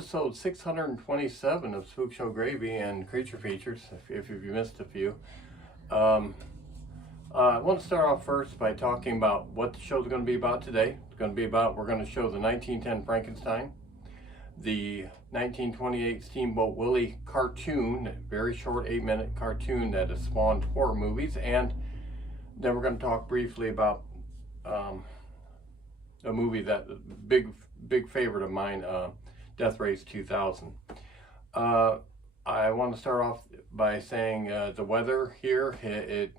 episode 627 of Spook Show Gravy and Creature Features, if you missed a few. I want to start off first by talking about what the show's going to be about today. It's going to be about, we're going to show the 1910 Frankenstein, the 1928 Steamboat Willie cartoon, very short 8-minute cartoon that has spawned horror movies, and then we're going to talk briefly about a movie that big favorite of mine, Death Race 2000. I want to start off by saying the weather here, a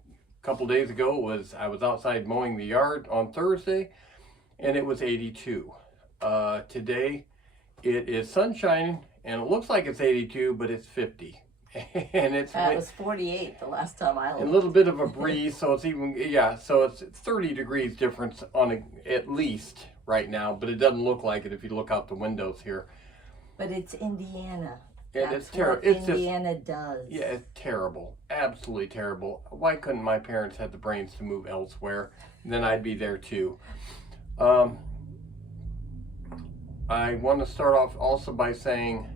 couple days ago I was outside mowing the yard on Thursday, and it was 82. Today it is sun shining, and it looks like it's 82, but it's 50. And it was 48 the last time I looked. A little bit of a breeze, so it's even, so it's 30 degrees difference at least right now, but it doesn't look like it if you look out the windows here. But it's Indiana. And it's terrible. It's Indiana does. Yeah, it's terrible. Absolutely terrible. Why couldn't my parents have the brains to move elsewhere? Then I'd be there too. I want to start off also by saying,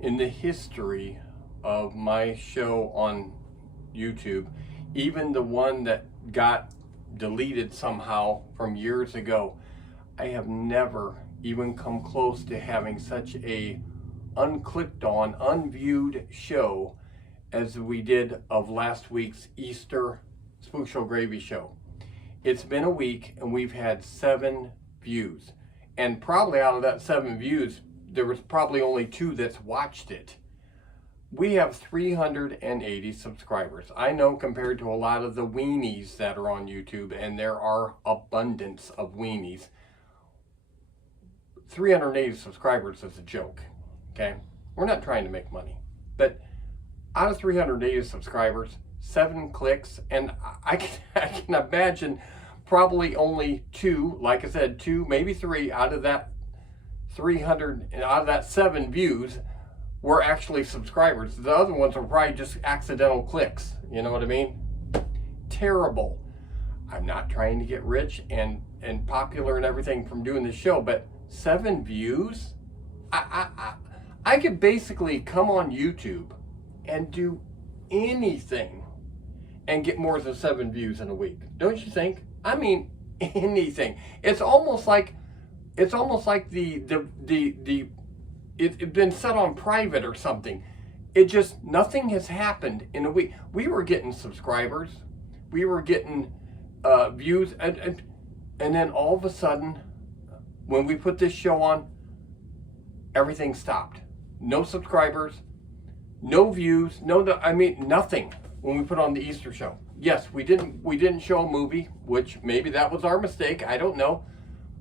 in the history of my show on YouTube, even the one that got deleted somehow from years ago, I have never even come close to having such a unclicked on, unviewed show as we did of last week's Easter Spook Show Gravy show. It's been a week and we've had 7 views. And probably out of that 7 views, there was probably only 2 that's watched it. We have 380 subscribers. I know compared to a lot of the weenies that are on YouTube, and there are abundance of weenies, 380 subscribers is a joke, okay? We're not trying to make money. But out of 380 subscribers, 7 clicks, and I can imagine probably only 2, like I said, 2, maybe 3 out of that 7 views were actually subscribers. The other ones were probably just accidental clicks. You know what I mean? Terrible. I'm not trying to get rich and popular and everything from doing this show, but 7 views? I could basically come on YouTube and do anything and get more than 7 views in a week. Don't you think? I mean, anything. It's almost like it's been set on private or something. It just, nothing has happened in a week. We were getting subscribers, we were getting views, and then all of a sudden, when we put this show on, everything stopped. No subscribers, no views, nothing when we put on the Easter show. Yes, we didn't show a movie, which maybe that was our mistake, I don't know.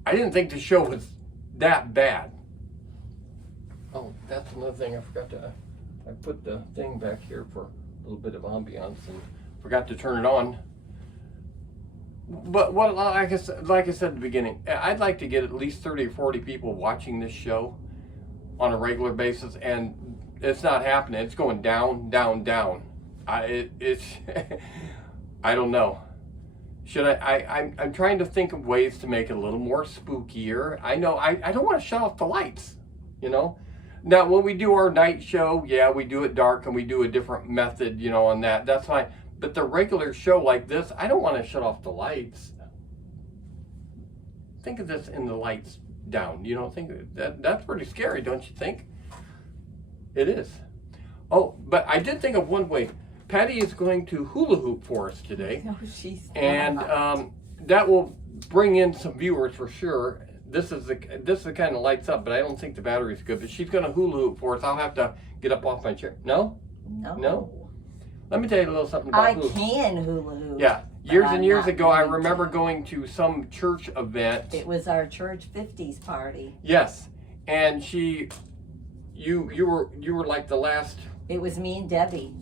I didn't think the show was that bad. Oh, that's another thing I forgot to, I put the thing back here for a little bit of ambiance and forgot to turn it on. But like I said at the beginning, I'd like to get at least 30 or 40 people watching this show on a regular basis, and it's not happening. It's going down, down, down. It's, I don't know. I'm trying to think of ways to make it a little more spookier. I know, I don't want to shut off the lights, you know? Now, when we do our night show, yeah, we do it dark and we do a different method, you know, on that. That's fine. But the regular show like this, I don't want to shut off the lights. Think of this in the lights down, you know, that's pretty scary, don't you think? It is. Oh, but I did think of one way. Patty is going to hula hoop for us today. No, she's not. And that will bring in some viewers for sure. This is the kind of lights up, but I don't think the battery's good. But she's going to hula hoop for us. I'll have to get up off my chair. No? No. No? Let me tell you a little something about hula hoop. I can hula hoop. Yeah. Years and years ago, I remember going to some church event. It was our church 50s party. Yes. And you were like the last. It was me and Debbie.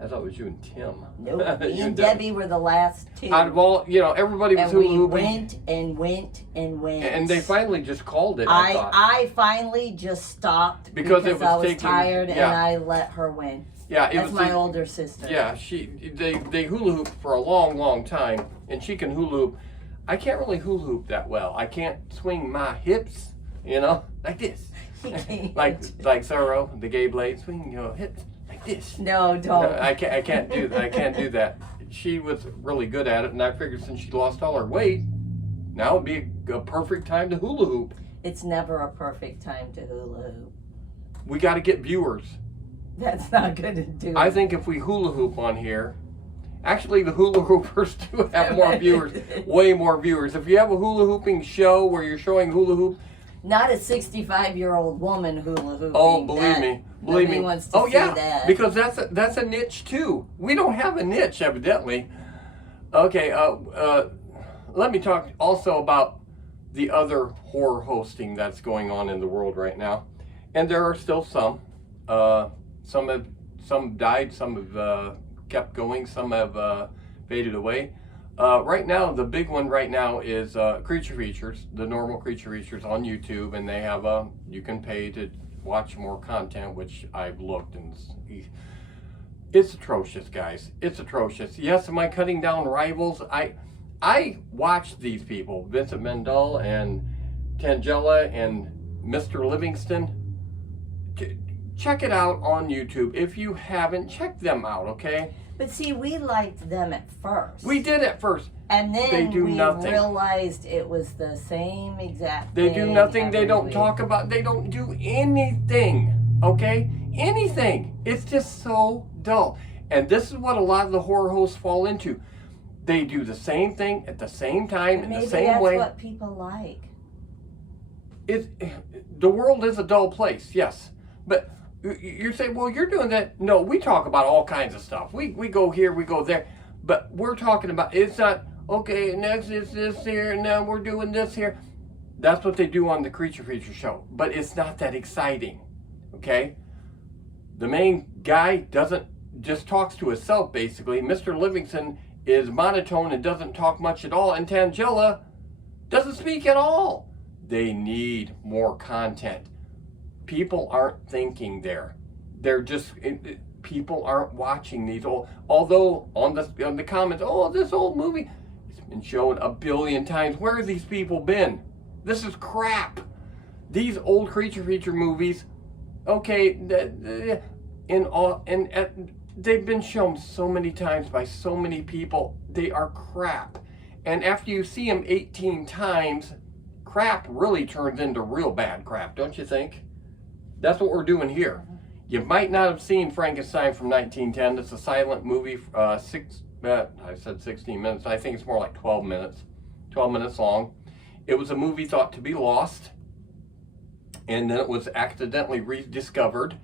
I thought it was you and Tim. No, me and Debbie were the last 2. Out of all, you know, everybody was hula hooping. And we went. And they finally just called it, I thought. I finally just stopped because I was tired and I let her win. Yeah, that's my older sister. Yeah, they hula hooped for a long, long time, and she can hula hoop. I can't really hula hoop that well. I can't swing my hips, you know, like this. like Zorro, the gay blade swing, hit like this. No, don't. No, I can't do that. I can't do that. She was really good at it, and I figured since she lost all her weight, now would be a perfect time to hula hoop. It's never a perfect time to hula hoop. We got to get viewers. That's not good to do. I think if we hula hoop on here, actually the hula hoopers do have more viewers, way more viewers. If you have a hula hooping show where you're showing hula hoop, not a 65-year-old woman hula hooping. Oh, believe me. Nobody wants to see that. Because that's a niche too. We don't have a niche, evidently. Okay, let me talk also about the other horror hosting that's going on in the world right now, and there are still some. Some died, some have kept going, some have faded away. Right now, the big one right now is Creature Features, the normal Creature Features on YouTube, and they have you can pay to watch more content, which I've looked, and it's atrocious, guys. It's atrocious. Yes, am I cutting down rivals? I watched these people, Vincent Mendel and Tangela and Mr. Livingston. Check it out on YouTube. If you haven't, check them out, okay? But see, we liked them at first. We did at first. And then we realized it was the same exact thing. They do nothing. They don't talk about, they don't do anything, okay? Anything. It's just so dull. And this is what a lot of the horror hosts fall into. They do the same thing at the same time, in the same way. Maybe that's what people like. The world is a dull place, yes. But you say, well, you're doing that. No, we talk about all kinds of stuff. We go here, we go there. But we're talking about, it's not, okay, next is this here, and now we're doing this here. That's what they do on the Creature Feature show. But it's not that exciting, okay? The main guy just talks to himself, basically. Mr. Livingston is monotone and doesn't talk much at all. And Tangela doesn't speak at all. They need more content. People aren't thinking there. They're just, people aren't watching these old, although on the comments, oh, this old movie, it's been shown 1 billion times. Where have these people been? This is crap. These old Creature Feature movies, okay, they've been shown so many times by so many people. They are crap. And after you see them 18 times, crap really turns into real bad crap, don't you think? That's what we're doing here. You might not have seen Frankenstein from 1910. It's a silent movie, I said 16 minutes. I think it's more like 12 minutes. 12 minutes long. It was a movie thought to be lost, and then it was accidentally rediscovered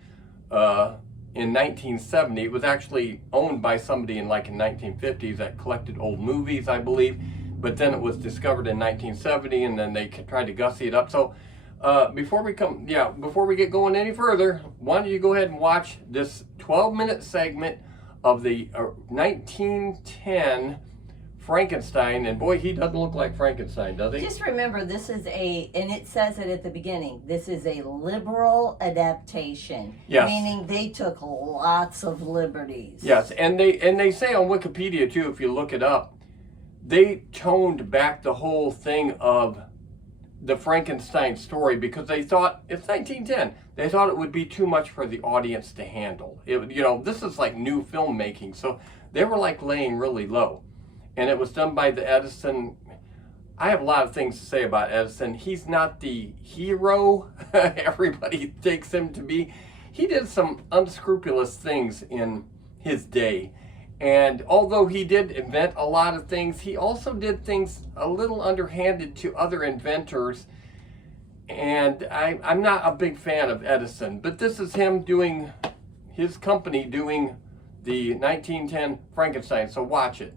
in 1970. It was actually owned by somebody in 1950s that collected old movies, I believe, but then it was discovered in 1970, and then they tried to gussy it up. So before we get going any further, why don't you go ahead and watch this 12-minute segment of the 1910 Frankenstein, and boy, he doesn't look like Frankenstein, does he? Just remember, this is and it says it at the beginning, this is a liberal adaptation. Yes. Meaning they took lots of liberties. Yes, and they say on Wikipedia too, if you look it up, they toned back the whole thing of the Frankenstein story because they thought, it's 1910, they thought it would be too much for the audience to handle. This is like new filmmaking, so they were like laying really low. And it was done by the Edison. I have a lot of things to say about Edison. He's not the hero everybody takes him to be. He did some unscrupulous things in his day. And although he did invent a lot of things, he also did things a little underhanded to other inventors. And I'm not a big fan of Edison, but this is him doing, his company doing the 1910 Frankenstein, so watch it.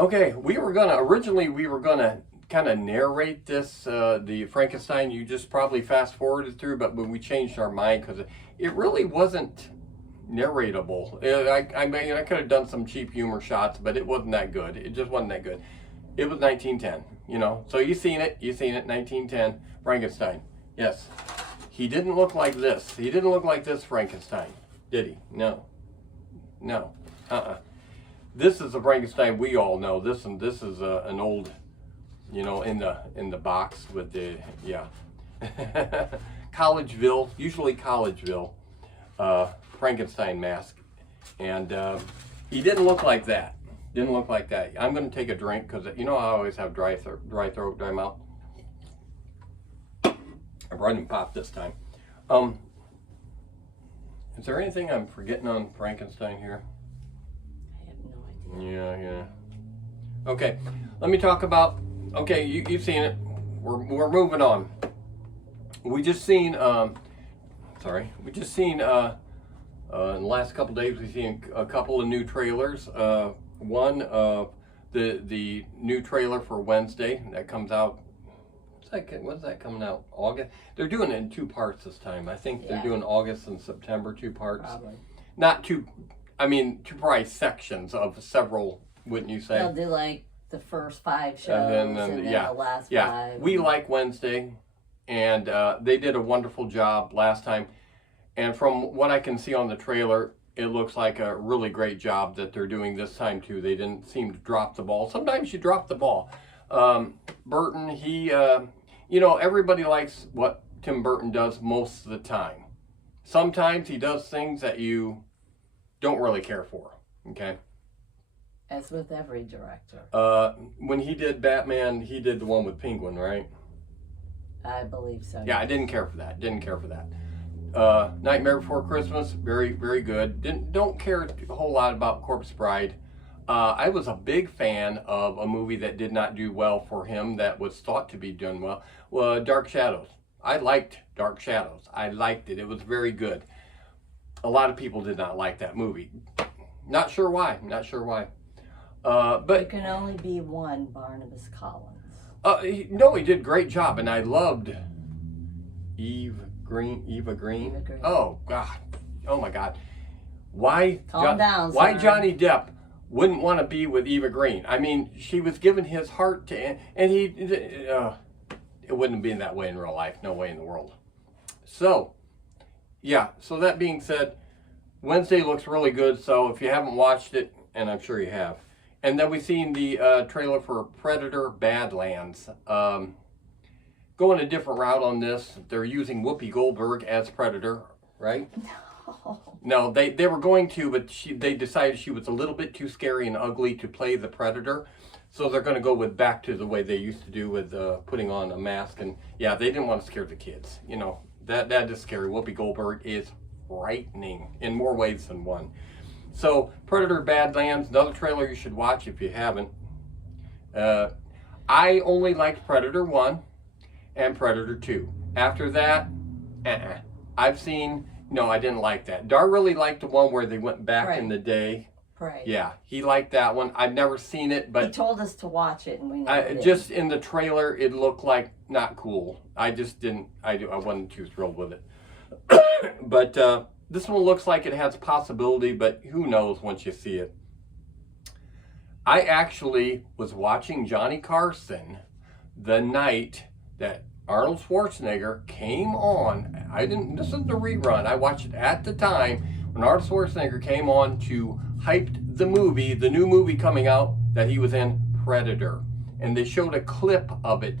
Okay, originally we were gonna kind of narrate this, the Frankenstein. You just probably fast forwarded through, but when we changed our mind because it really wasn't narratable. I mean, I could have done some cheap humor shots, but it wasn't that good. It just wasn't that good. It was 1910, you know. So you seen it, 1910, Frankenstein. Yes, he didn't look like this. He didn't look like this Frankenstein, did he? No, no, This is the Frankenstein we all know. This is an old, you know, in the box with the Collegeville, usually Collegeville, Frankenstein mask, and he didn't look like that. Didn't look like that. I'm going to take a drink because you know I always have dry throat, dry mouth. I brought him pop this time. Is there anything I'm forgetting on Frankenstein here? I have no idea. Yeah. Okay, let me talk about. Okay, you've seen it. We're moving on. We just seen. In the last couple days, we've seen a couple of new trailers. One, the new trailer for Wednesday that comes out. When's that coming out? August? They're doing it in 2 parts this time. I think they're doing August and September, 2 parts. Probably. Not 2, I mean 2 probably sections of several, wouldn't you say? They'll do like the first 5 shows and then the last 5. We like Wednesday, and they did a wonderful job last time. And from what I can see on the trailer, it looks like a really great job that they're doing this time too. They didn't seem to drop the ball. Sometimes you drop the ball. Burton, he, you know, everybody likes what Tim Burton does most of the time. Sometimes he does things that you don't really care for, okay? As with every director. When he did Batman, he did the one with Penguin, right? I believe so. Yeah, I didn't care for that. Nightmare Before Christmas, very, very good. Don't care a whole lot about Corpse Bride. I was a big fan of a movie that did not do well for him that was thought to be done well. Dark Shadows. I liked Dark Shadows. I liked it. It was very good. A lot of people did not like that movie. Not sure why. But there can only be one Barnabas Collins. No, he did a great job, and I loved Eva Green. Oh God. Oh my God. Why? Calm down, why son. Johnny Depp wouldn't want to be with Eva Green? I mean, she was giving his heart to, and he. It wouldn't have been that way in real life. No way in the world. So, yeah. So that being said, Wednesday looks really good. So if you haven't watched it, and I'm sure you have, and then we've seen the trailer for Predator Badlands. Going a different route on this. They're using Whoopi Goldberg as Predator, right? No, they were going to, but they decided she was a little bit too scary and ugly to play the Predator. So they're going to go back to the way they used to do with putting on a mask. And yeah, they didn't want to scare the kids. You know, that is scary. Whoopi Goldberg is frightening in more ways than one. So Predator Badlands, another trailer you should watch if you haven't. I only liked Predator 1 and Predator 2. After that, I've seen, no, I didn't like that. Dar really liked the one where they went back in the day. Right. Yeah, he liked that one. I've never seen it, but he told us to watch it, and we never did. Just in the trailer, it looked like not cool. I just didn't. I wasn't too thrilled with it. But this one looks like it has possibility, but who knows once you see it. I actually was watching Johnny Carson the night that Arnold Schwarzenegger came on. This is the rerun. I watched it at the time when Arnold Schwarzenegger came on to hype the movie, the new movie coming out that he was in, Predator. And they showed a clip of it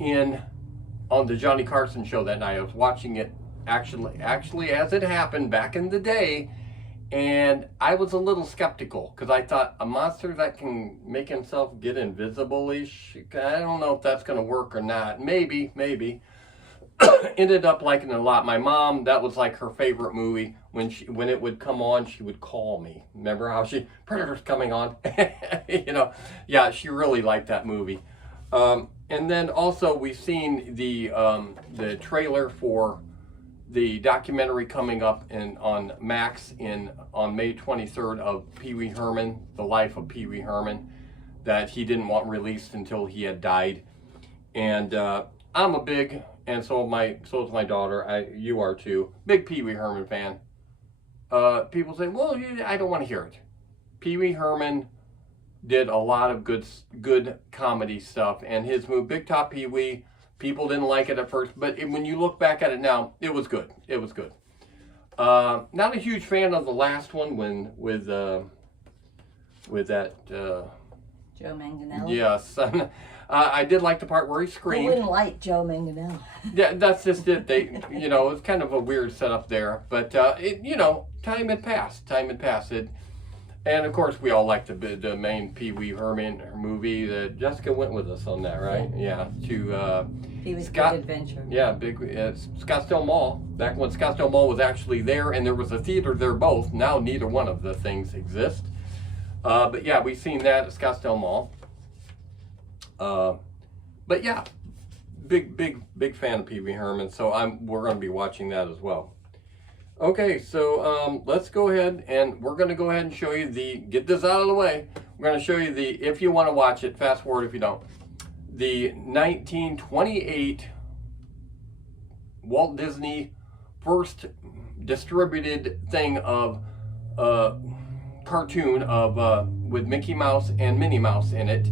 on the Johnny Carson show that night. I was watching it actually as it happened back in the day, and I was a little skeptical because I thought a monster that can make himself get invisible-ish, I don't know if that's going to work or not. Maybe. Ended up liking it a lot. My mom, that was like her favorite movie. When it would come on, she would call me. Remember how Predator's coming on? You know, yeah, she really liked that movie. And then also we've seen the trailer for the documentary coming up on Max on May 23rd of Pee Wee Herman, the life of Pee Wee Herman. that he didn't want released until he had died. And I'm a big, and so is my daughter. You are too. Big Pee Wee Herman fan. People say, well, I don't want to hear it. Pee Wee Herman did a lot of good comedy stuff, and his movie Big Top Pee Wee, people didn't like it at first, but when you look back at it now, it was good. It was good. Not a huge fan of the last one with that. Joe Manganiello? Yes. I did like the part where he screamed. Who wouldn't like Joe Manganiello? Yeah, that's just it. It's kind of a weird setup there. But, time had passed. And, of course, we all liked the main Pee Wee Herman movie. Jessica went with us on that, right? Yeah. To Pee Wee's Big Adventure. Yeah, Scottsdale Mall. Back when Scottsdale Mall was actually there, and there was a theater there both. Now neither one of the things exist. But yeah, we've seen that at Scottsdale Mall. But yeah, big fan of Pee Wee Herman. So we're going to be watching that as well. Okay, so let's go ahead and we're going to go ahead and show you get this out of the way. We're going to show you if you want to watch it, fast forward if you don't, the 1928 Walt Disney first distributed thing of cartoon with Mickey Mouse and Minnie Mouse in it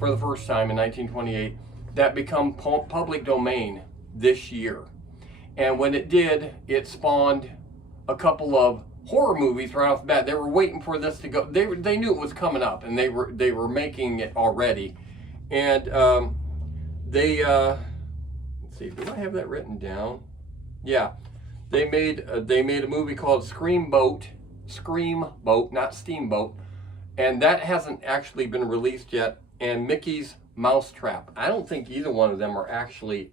for the first time in 1928 that become public domain this year. And when it did, it spawned a couple of horror movies right off the bat. They were waiting for this to go. They knew it was coming up, and they were making it already. And let's see, do I have that written down? Yeah, they made a movie called Screamboat, not Steamboat, and that hasn't actually been released yet. And Mickey's Mousetrap. I don't think either one of them are actually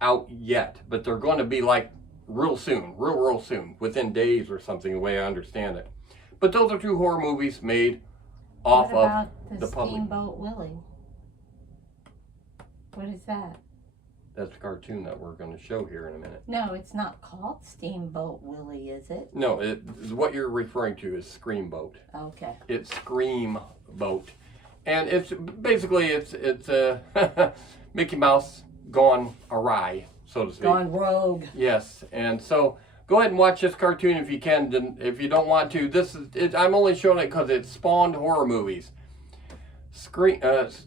out yet, but they're going to be like real soon, real soon, within days or something, the way I understand it. But those are two horror movies made off of the public. Steamboat Willie? What is that? That's a cartoon that we're going to show here in a minute. No, it's not called Steamboat Willie, is it? No, what you're referring to is Screamboat. Okay. It's Screamboat. And it's basically Mickey Mouse gone awry, so to speak. Gone rogue. Yes, and so go ahead and watch this cartoon if you can. If you don't want to, I'm only showing it because it spawned horror movies.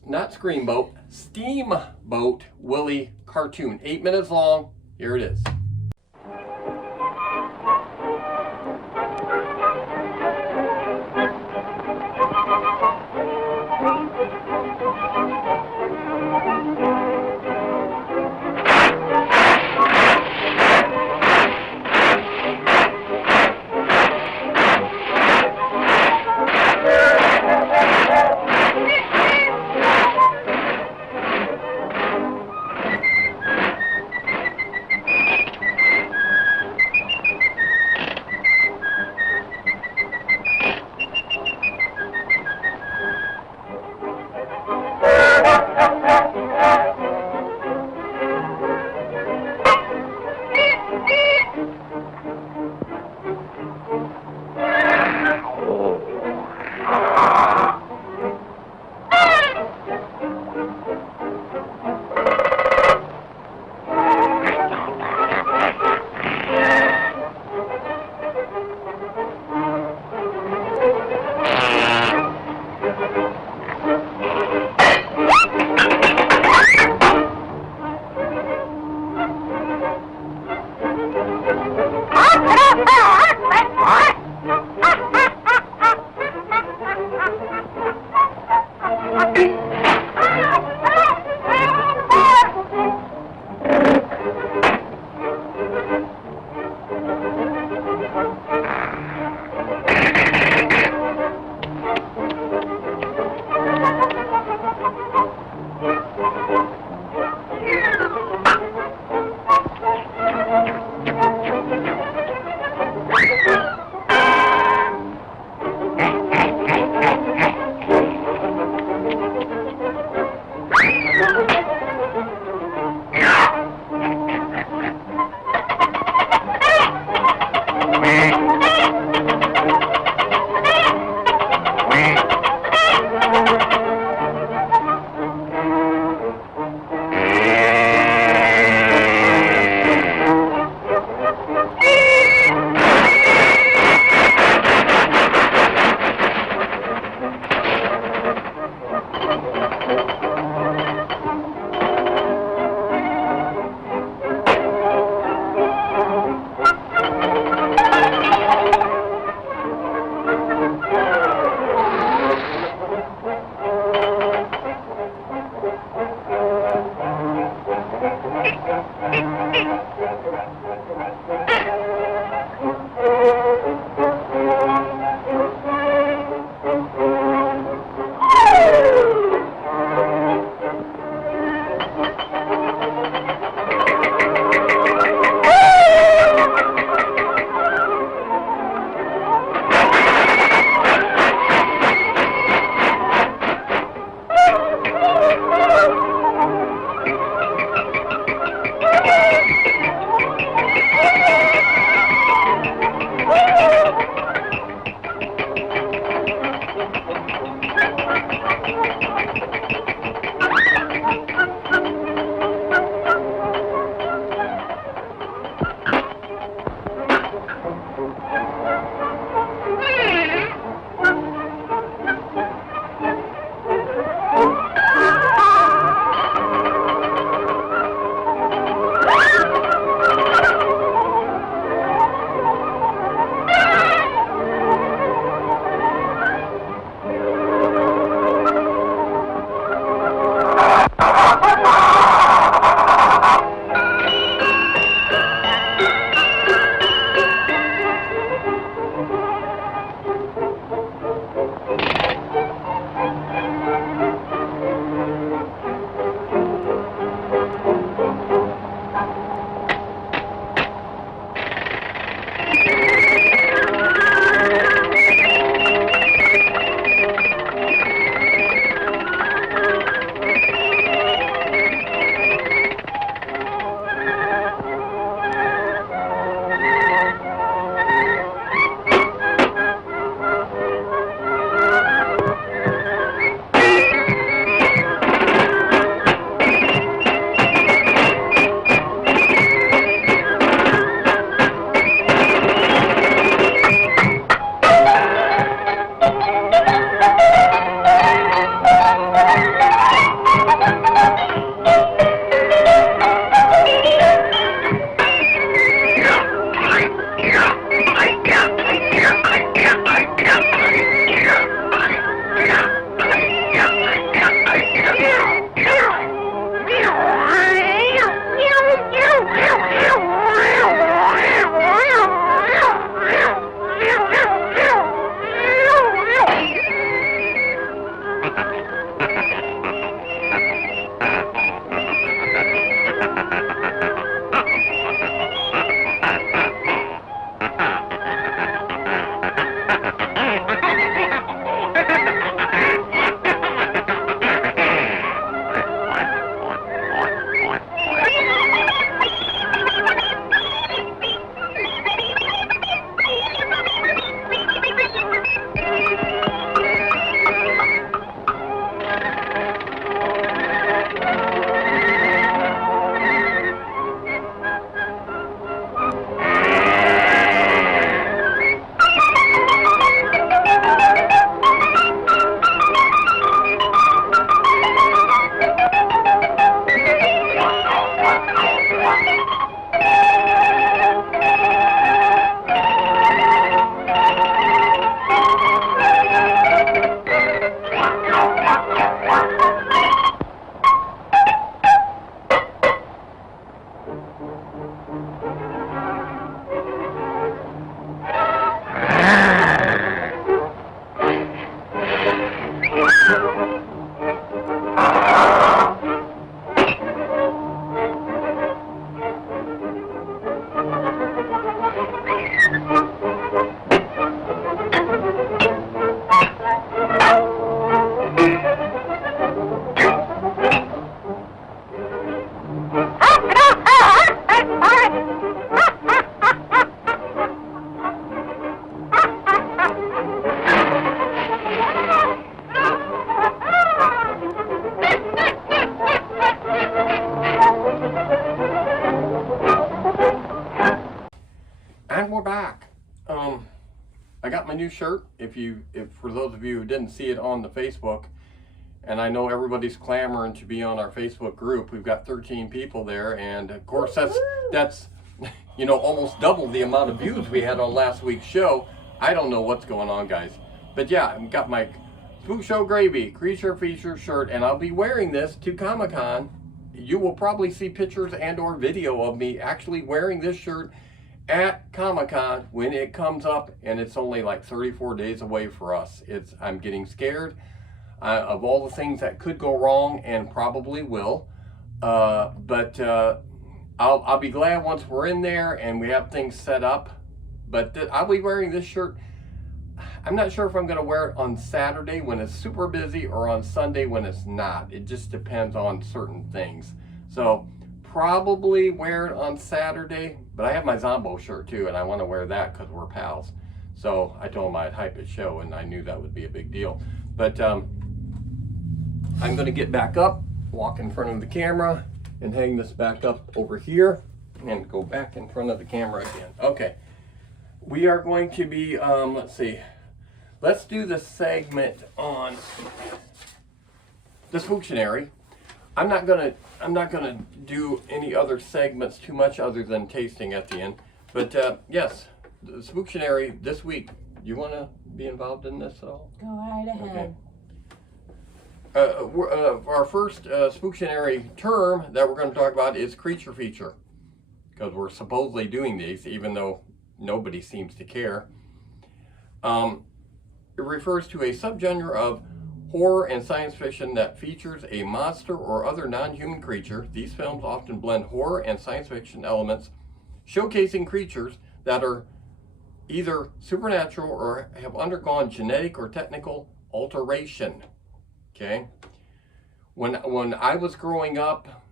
Not Screamboat, Steamboat Willie cartoon. 8 minutes long. Here it is. I got my new shirt. If for those of you who didn't see it on the Facebook, and I know everybody's clamoring to be on our Facebook group. We've got 13 people there, and of course that's you know, almost double the amount of views we had on last week's show. I don't know what's going on, guys, but yeah, I've got my SpookShow Gravy Creature Feature shirt, and I'll be wearing this to Comic-Con. You will probably see pictures and or video of me actually wearing this shirt at Comic-Con when it comes up, and it's only like 34 days away for us. I'm getting scared of all the things that could go wrong and probably will, but I'll be glad once we're in there and we have things set up. But I'll be wearing this shirt. I'm not sure if I'm going to wear it on Saturday when it's super busy or on Sunday when it's not. It just depends on certain things. So probably wear it on Saturday, but I have my Zombo shirt too, and I want to wear that because we're pals. So I told him I'd hype his show, and I knew that would be a big deal. But I'm going to get back up, walk in front of the camera, and hang this back up over here, and go back in front of the camera again. Okay. we are going to be, let's see, let's do the segment on the Spooktionary. I'm not gonna do any other segments too much other than tasting at the end. But yes, the Spooktionary this week. You want to be involved in this at all? Go right ahead. Okay. Our first Spooktionary term that we're going to talk about is creature feature, because we're supposedly doing these, even though nobody seems to care. It refers to a subgenre of horror and science fiction that features a monster or other non-human creature. These films often blend horror and science fiction elements, showcasing creatures that are either supernatural or have undergone genetic or technical alteration. Okay? When I was growing up,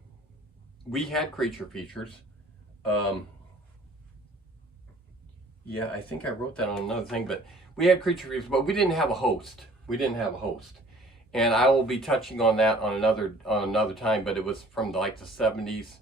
we had creature features. Yeah, I think I wrote that on another thing, but we had creature features, but we didn't have a host. And I will be touching on that on another time, but it was from like the 70s,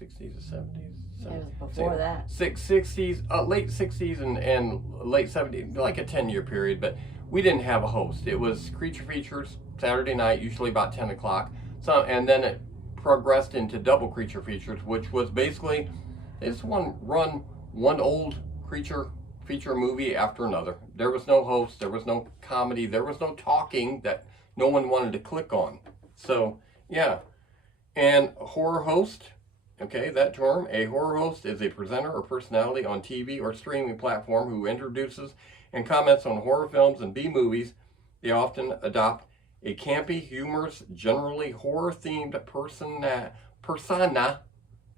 60s or 70s. It was before that. 60s, late 60s and late 70s, like a 10-year period, but we didn't have a host. It was creature features, Saturday night, usually about 10 o'clock. So, and then it progressed into double creature features, which was basically, they just run one old creature feature movie after another. There was no host, there was no comedy, there was no talking that no one wanted to click on. So, yeah. And horror host, okay, that term, a horror host is a presenter or personality on TV or streaming platform who introduces and comments on horror films and B-movies. They often adopt a campy, humorous, generally horror-themed persona,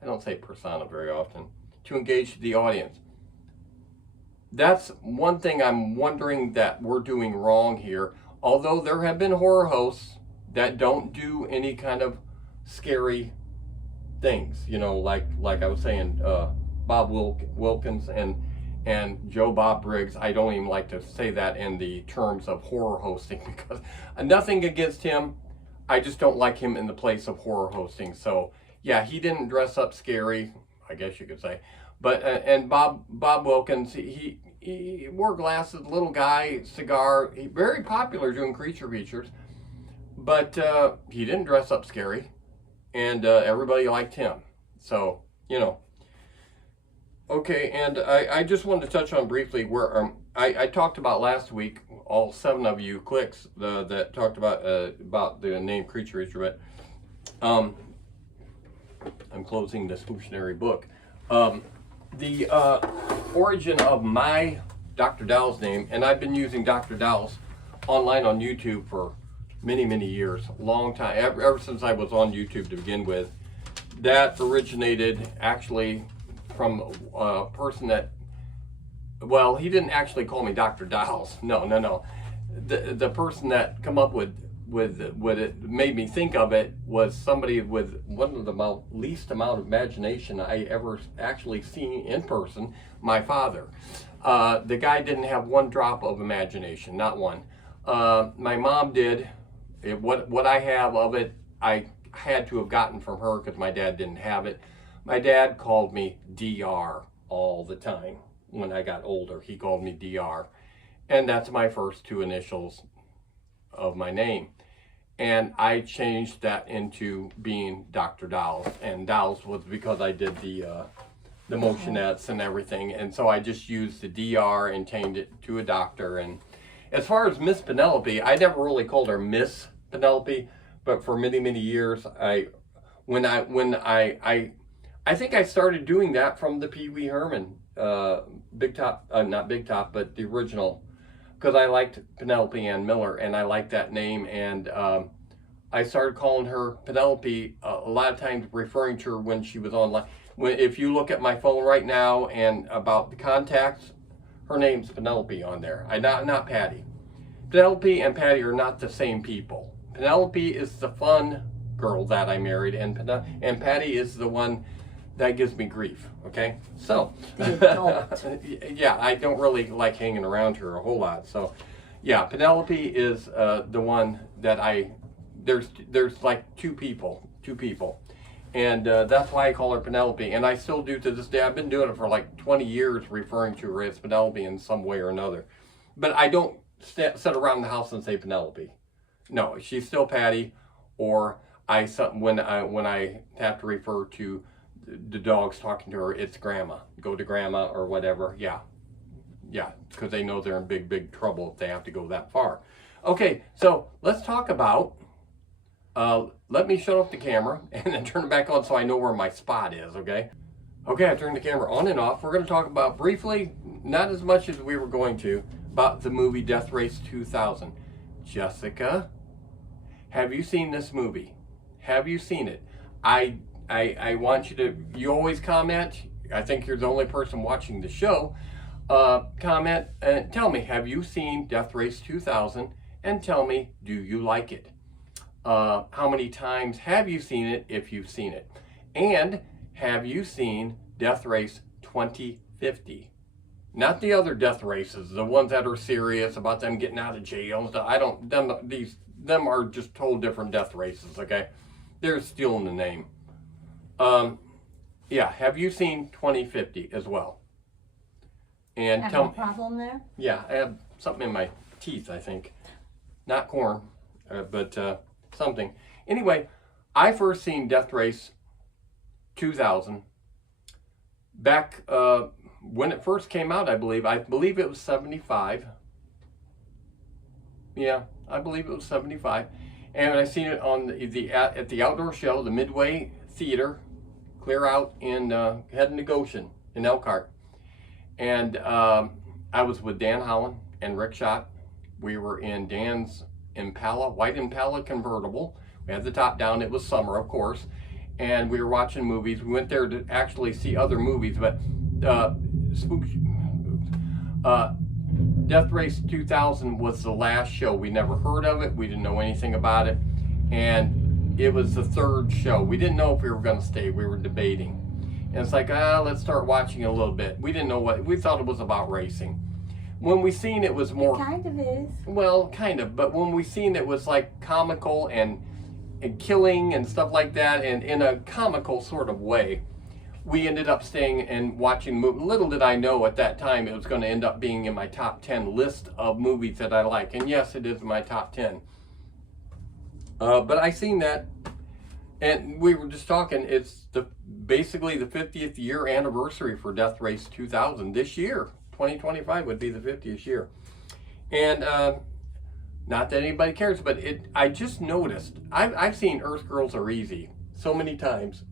I don't say persona very often, to engage the audience. That's one thing I'm wondering that we're doing wrong here. Although there have been horror hosts that don't do any kind of scary things, you know, like I was saying, Bob Wilkins and Joe Bob Briggs. I don't even like to say that in the terms of horror hosting, because nothing against him. I just don't like him in the place of horror hosting. So yeah, he didn't dress up scary, I guess you could say. But and Bob Wilkins, he wore glasses, little guy, cigar. He very popular doing creature features, but he didn't dress up scary, and everybody liked him. So you know. Okay, and I just wanted to touch on briefly where I talked about last week. All 7 of you clicks that talked about the name creature feature. But I'm closing the Spooktionary book. The origin of my Dr.Dollz name, and I've been using Dr.Dollz online on YouTube for many years, long time, ever since I was on YouTube to begin with. That originated actually from a person that, well, he didn't actually call me Dr.Dollz. No. The person that come up with what it made me think of it was somebody with one of the least amount of imagination I ever actually seen in person, my father. The guy didn't have one drop of imagination, not one. My mom did. What I have of it, I had to have gotten from her because my dad didn't have it. My dad called me DR all the time. When I got older, he called me DR. And that's my first 2 initials of my name. And I changed that into being Dr.Dollz. And Dollz was because I did the motionettes and everything. And so I just used the DR and changed it to a doctor. And as far as Miss Penelope, I never really called her Miss Penelope. But for many years, I think I started doing that from the Pee Wee Herman, Big Top, not Big Top, but the original, because I liked Penelope Ann Miller, and I liked that name, and I started calling her Penelope a lot of times, referring to her when she was online. If you look at my phone right now and about the contacts, her name's Penelope on there, not Patty. Penelope and Patty are not the same people. Penelope is the fun girl that I married, and Patty is the one that gives me grief, okay? So, yeah, I don't really like hanging around her a whole lot. So, yeah, Penelope is the one that there's like two people. And that's why I call her Penelope. And I still do to this day. I've been doing it for like 20 years, referring to her as Penelope in some way or another. But I don't sit around the house and say Penelope. No, she's still Patty. Or when I have to refer to the dogs talking to her, it's Grandma. Go to Grandma or whatever. Yeah, because they know they're in big trouble if they have to go that far. Okay, so let's talk about. Let me shut off the camera and then turn it back on so I know where my spot is, okay? Okay, I turned the camera on and off. We're going to talk about briefly, not as much as we were going to, about the movie Death Race 2000. Jessica, have you seen this movie? Have you seen it? I want you always comment. I think you're the only person watching the show. Comment and tell me, have you seen Death Race 2000? And tell me, do you like it? How many times have you seen it, if you've seen it? And have you seen Death Race 2050? Not the other death races, the ones that are serious about them getting out of jail and stuff. Them are just total different death races, okay? They're stealing the name. Yeah, have you seen 2050 as well? And have tell a problem there? Yeah, I have something in my teeth, I think. Not corn, but something. Anyway, I first seen Death Race 2000 back when it first came out. I believe it was 75. Yeah, I believe it was 75, and I seen it on at the outdoor show, the Midway Theater, clear out in heading to Goshen in Elkhart, and I was with Dan Holland and Rick Schott. We were in Dan's Impala, white Impala convertible. We had the top down. It was summer, of course, and we were watching movies. We went there to actually see other movies, but Death Race 2000 was the last show. We never heard of it. We didn't know anything about it, and it was the third show. We didn't know if we were going to stay. We were debating, and it's like, let's start watching a little bit. We didn't know what. We thought it was about racing. When we seen it was more. It kind of is. Well, kind of, but when we seen it was like comical and killing and stuff like that, and in a comical sort of way. We ended up staying and watching movies. Little did I know at that time it was going to end up being in my top 10 list of movies that I like. And yes, it is my top 10. But I seen that, and we were just talking. It's basically the 50th year anniversary for Death Race 2000 this year. 2025 would be the 50th year. And not that anybody cares, but I just noticed. I've seen Earth Girls Are Easy so many times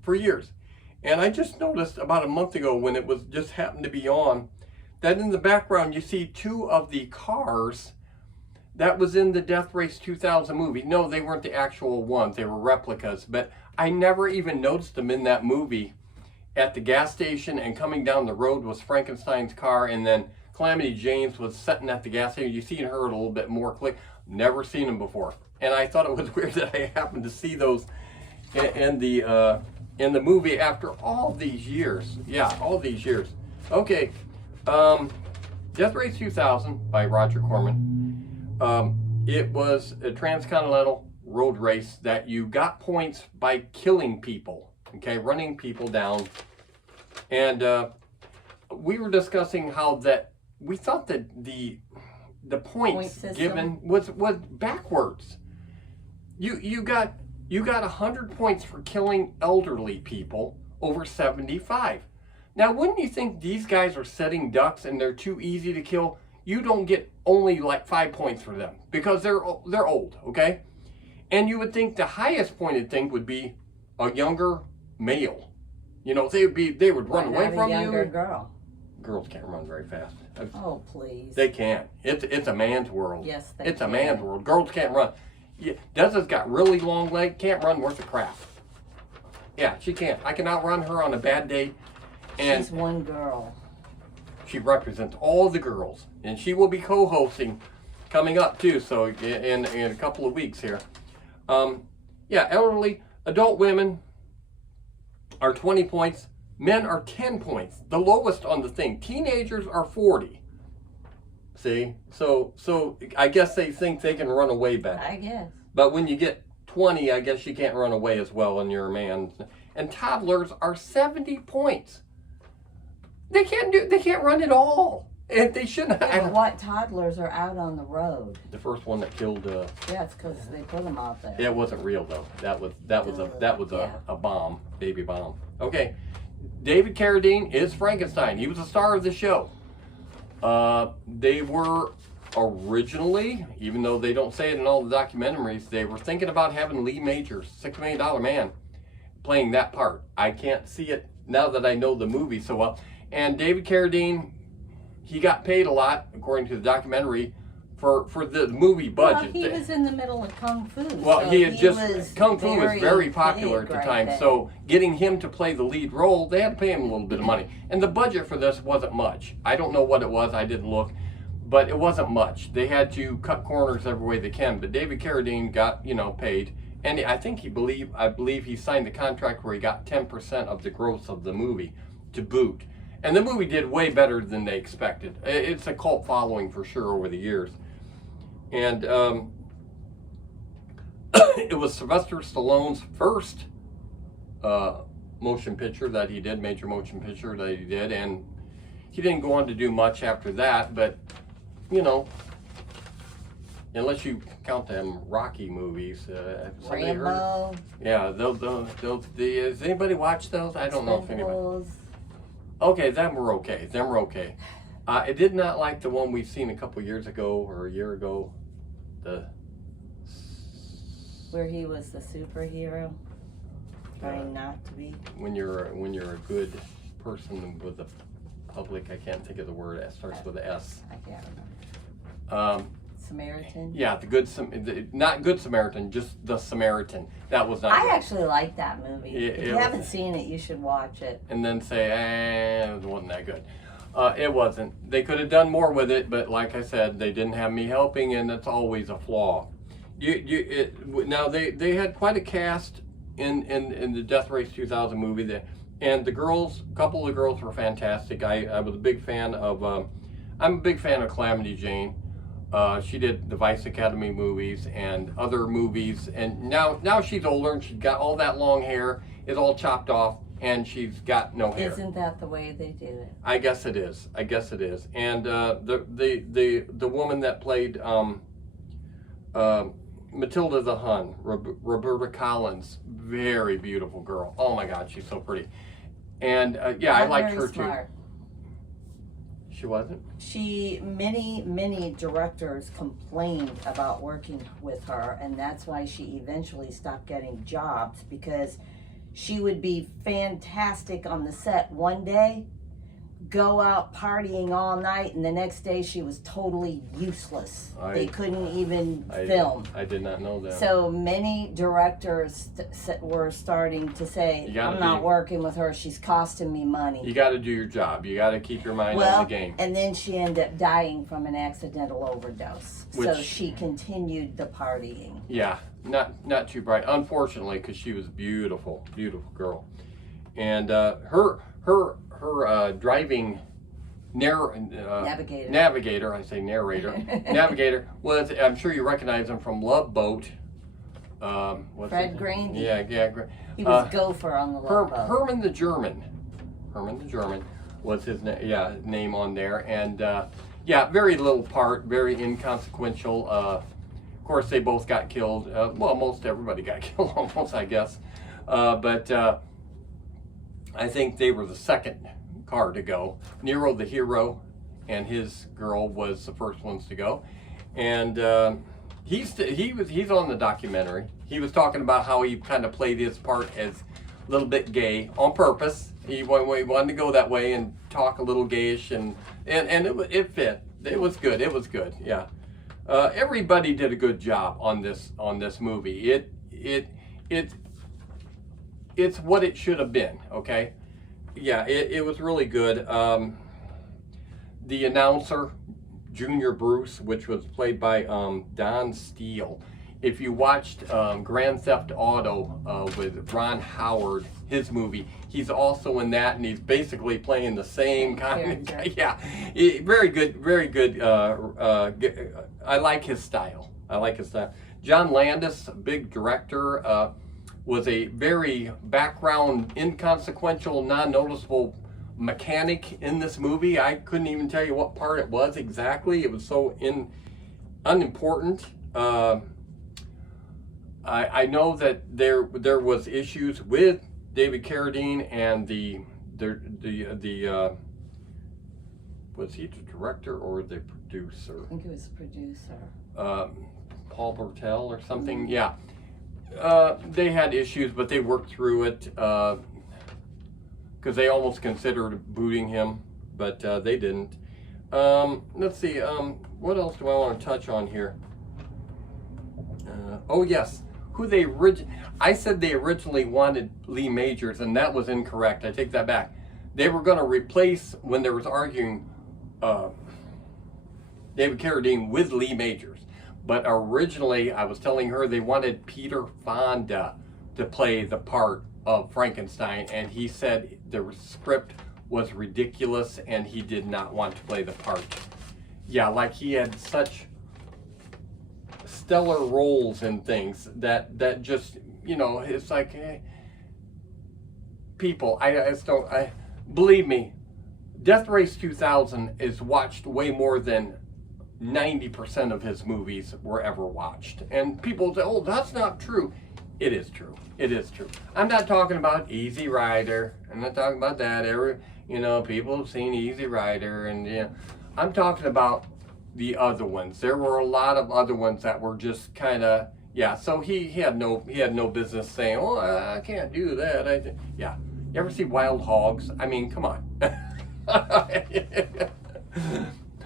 for years. And I just noticed about a month ago when it was just happened to be on, that in the background you see two of the cars that was in the Death Race 2000 movie. No, they weren't the actual ones. They were replicas. But I never even noticed them in that movie. At the gas station and coming down the road was Frankenstein's car, and then Calamity Jane's was sitting at the gas station. You seen her a little bit more quick. Never seen them before. And I thought it was weird that I happened to see those in the movie after all these years. Yeah, all these years. Okay, Death Race 2000 by Roger Corman. It was a transcontinental road race that you got points by killing people, okay, running people down. And we were discussing how that we thought that the points given was backwards. You got 100 points for killing elderly people over 75. Now, wouldn't you think these guys are setting ducks and they're too easy to kill? You don't get only like 5 points for them because they're old, okay? And you would think the highest pointed thing would be a younger male. You know, they would run away from you. A younger girl. Girls can't run very fast. Oh, please. They can't. It's a man's world. Yes, they It's can. a man's world. Girls can't run. Yeah, Deza's got really long legs, can't run worth a crap. Yeah, she can't. I can outrun her on a bad day. And she's one girl. She represents all the girls. And she will be co-hosting coming up too, so in a couple of weeks here. Yeah, elderly, adult women are 20 points. Men are 10 points. The lowest on the thing. Teenagers are 40. See? So I guess they think they can run away better. I guess. But when you get 20, I guess you can't run away as well when you're a man. And toddlers are 70 points. They can't run at all. And they shouldn't. Yeah, but what toddlers are out on the road? The first one that killed. Yeah, it's because they put them out there. It wasn't real though. That was a bomb, baby bomb. Okay, David Carradine is Frankenstein. He was the star of the show. They were originally, even though they don't say it in all the documentaries, they were thinking about having Lee Majors, $6 Million Man, playing that part. I can't see it now that I know the movie so well. And David Carradine, he got paid a lot, according to the documentary, for the movie budget. Well, he was in the middle of Kung Fu. Well, so Kung Fu was very popular at the time, then. so getting him to play the lead role, they had to pay him a little bit of money. And the budget for this wasn't much. I don't know what it was, I didn't look, but it wasn't much. They had to cut corners every way they can, but David Carradine got, paid. And I believe he signed the contract where he got 10% of the gross of the movie to boot. And the movie did way better than they expected. It's a cult following for sure over the years. And it was Sylvester Stallone's first motion picture that he did, major motion picture that he did. And he didn't go on to do much after that, but, unless you count them Rocky movies. Rambo. Yeah, those, does anybody watch those? I don't know if anybody. Okay, them were okay. I did not like the one we've seen a couple years ago or a year ago. Where he was the superhero, trying not to be. When you're a good person with the public, I can't think of the word. It starts with an S. I can't remember. Samaritan. Yeah, not Good Samaritan, just the Samaritan. That was not. I good. actually like that movie. If you haven't seen it, you should watch it. And then say, it wasn't that good. It wasn't. They could have done more with it, but like I said, they didn't have me helping, and that's always a flaw. Now they had quite a cast in the Death Race 2000 movie, and a couple of the girls were fantastic. I was a big fan of. I'm a big fan of Calamity Jane. She did the Vice Academy movies and other movies, and now she's older and she's got all that long hair. It's all chopped off, and she's got no hair. Isn't that the way they do it? I guess it is. And the woman that played Matilda the Hun, Roberta Collins, very beautiful girl. Oh my God, she's so pretty. And I liked her smart. too. She wasn't? Many directors complained about working with her, and that's why she eventually stopped getting jobs, because she would be fantastic on the set one day, go out partying all night, and the next day she was totally useless. They couldn't even film. I did not know that. So many directors were starting to say, I'm not working with her, she's costing me money. You got to do your job. You got to keep your mind on the game. And then she ended up dying from an accidental overdose. So she continued the partying. Yeah, not too bright, unfortunately, because she was a beautiful girl. And her driving navigator, I say narrator, navigator, was, I'm sure you recognize him from Love Boat. Fred Green? Yeah. He was Gopher on the Love Boat. Herman the German was his name on there. And very little part, very inconsequential. Of course, they both got killed. Most everybody got killed almost, I guess. But I think they were the second car to go. Nero the hero and his girl was the first ones to go. And he's on the documentary. He was talking about how he kind of played his part as a little bit gay on purpose. He wanted to go that way and talk a little gayish, and it fit. It was good. Yeah. Everybody did a good job on this movie. It's what it should have been, okay? Yeah, it was really good. The announcer, Junior Bruce, which was played by Don Steele. If you watched Grand Theft Auto with Ron Howard, his movie, he's also in that, and he's basically playing the same kind of, very good. I like his style. John Landis, a big director, was a very background, inconsequential, non-noticeable mechanic in this movie. I couldn't even tell you what part it was exactly. It was so unimportant. I know that there was issues with David Carradine and the was he the director or the producer? I think it was the producer. Paul Bertel or something. Yeah. They had issues, but they worked through it because they almost considered booting him, but they didn't. Let's see. What else do I want to touch on here? Oh yes, I said they originally wanted Lee Majors, and that was incorrect. I take that back. They were going to replace, when there was arguing, David Carradine with Lee Majors. But originally, I was telling her they wanted Peter Fonda to play the part of Frankenstein, and he said the script was ridiculous and he did not want to play the part. Yeah, like he had such stellar roles and things that just, you know, it's like, people, I just don't, believe me, Death Race 2000 is watched way more than 90% of his movies were ever watched. And people say, oh, that's not true. It is true. It is true. I'm not talking about Easy Rider. I'm not talking about that. People have seen Easy Rider, and I'm talking about the other ones. There were a lot of other ones that were just kind of, so he had no business saying, oh, I can't do that. You ever see Wild Hogs? I mean, come on.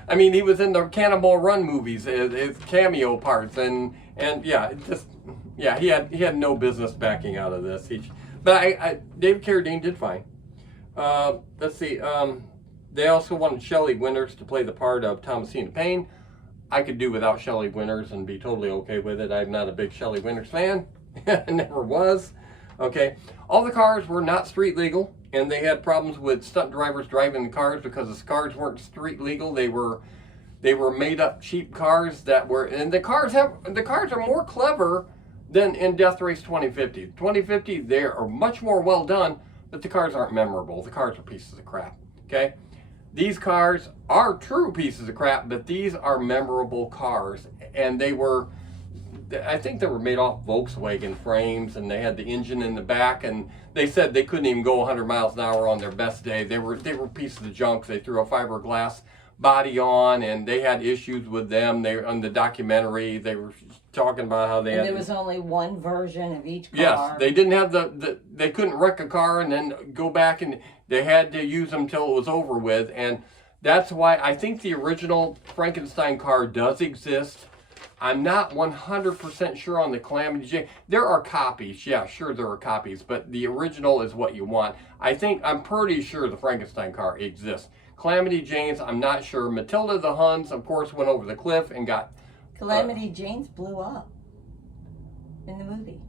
I mean, he was in the Cannonball Run movies, his cameo parts, and he had no business backing out of this. But David Carradine did fine. Let's see. They also wanted Shelley Winters to play the part of Thomasina Payne. I could do without Shelley Winters and be totally okay with it. I'm not a big Shelley Winters fan. Never was. Okay. All the cars were not street legal, and they had problems with stunt drivers driving the cars because the cars weren't street legal. They were made up cheap cars that were, and the cars are more clever than in Death Race 2050. 2050, they are much more well done, but the cars aren't memorable. The cars are pieces of crap. Okay. These cars are true pieces of crap, but these are memorable cars, and I think they were made off Volkswagen frames, and they had the engine in the back, and they said they couldn't even go 100 miles an hour on their best day. They were pieces of junk. They threw a fiberglass body on, and they had issues with them. On the documentary, they were talking about how they had. There was only one version of each car. Yes, they didn't have they couldn't wreck a car and then go back, and they had to use them till it was over with, and that's why I think the original Frankenstein car does exist. I'm not 100% sure on the Calamity Jane. There are copies. Yeah, sure there are copies, but the original is what you want. I'm pretty sure the Frankenstein car exists. Calamity Jane's, I'm not sure. Matilda the Huns, of course, went over the cliff and got... Calamity Jane's blew up in the movie.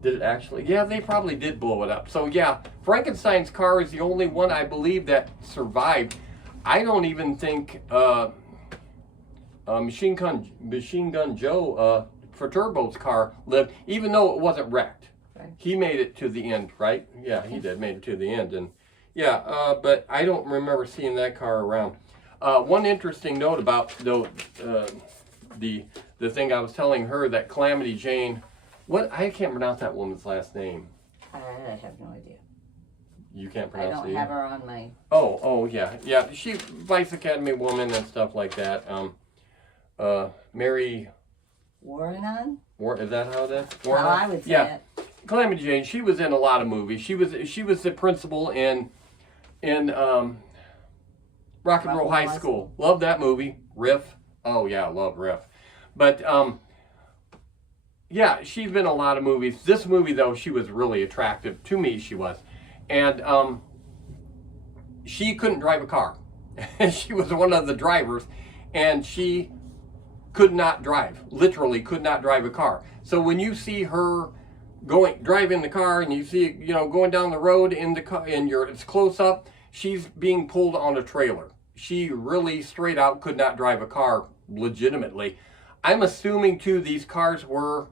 Did it actually? Yeah, they probably did blow it up. So yeah, Frankenstein's car is the only one I believe that survived. I don't even think... Machine Gun Joe for Turbo's car lived, even though it wasn't wrecked. Right. He made it to the end, right? Yeah, he did, made it to the end, and but I don't remember seeing that car around. One interesting note about the thing I was telling her, that Calamity Jane, I can't pronounce that woman's last name. I have no idea. You can't pronounce it? I don't have her on my... Oh yeah. She's Vice Academy woman and stuff like that. Mary Warrenon? Is that how it is? How I would say it. Calamity Jane. She was in a lot of movies. She was the principal in Rock and Roll High School. Love that movie. Riff. Oh yeah, love Riff. But she's been in a lot of movies. This movie though, she was really attractive to me. She was, and she couldn't drive a car. She was one of the drivers, and she could not drive, literally could not drive a car. So when you see her driving the car, and you see, going down the road in the car, and it's close up, she's being pulled on a trailer. She really straight out could not drive a car legitimately. I'm assuming too these cars were